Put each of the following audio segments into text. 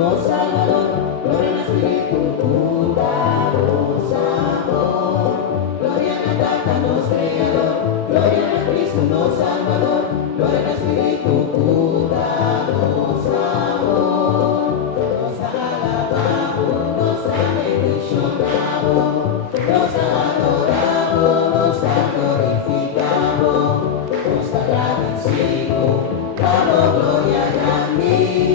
nos Salvador, gloria al Espíritu, tu danos amor. Gloria a Tátanos Creador, gloria a Cristo, nos Salvador, gloria al Espíritu, tu danos amor. Nos alabamos, nos bendicionamos, nos adoramos, nos glorificamos, nos agradecemos, damos gloria a ti.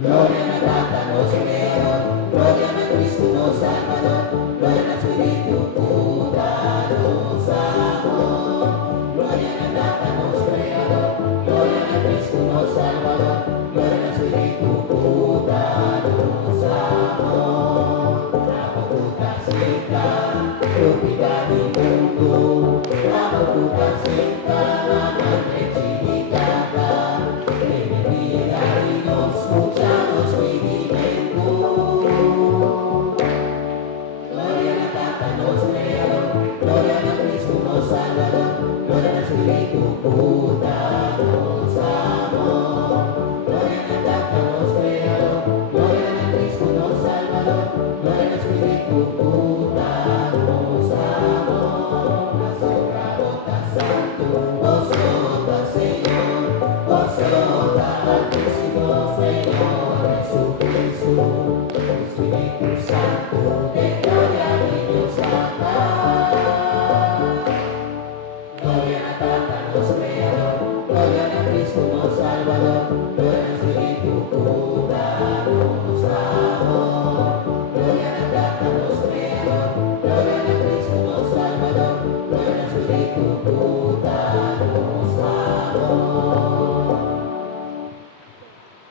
Gloria a Tátanos Creador, gloria a Cristo, nos Salvador, gloria al Espíritu, tu danos amor. Gloria a Tátanos Creador, gloria a Cristo, nos Salvador, gloria al Espíritu, tu danos amor. Nama Tuhan cinta, Tuhan di mundo, nama Tuhan cinta, nama Trinitata, nos escuchamos vivimento. Gloria a Tátanos Creador, gloria a Cristo, nos Salvador, gloria al Espíritu, tu danos amor. Gloria a Tátanos Creador, gloria a Cristo, nos Salvador, gloria al Espíritu, tu danos amor. Azorra Santo, vos Señor, vos Altísimo Señor Jesucristo, Espíritu Santo, de gloria a Dios Padre. Gloria a Tátanos Creador, gloria a Cristo, nos Salvador, gloria a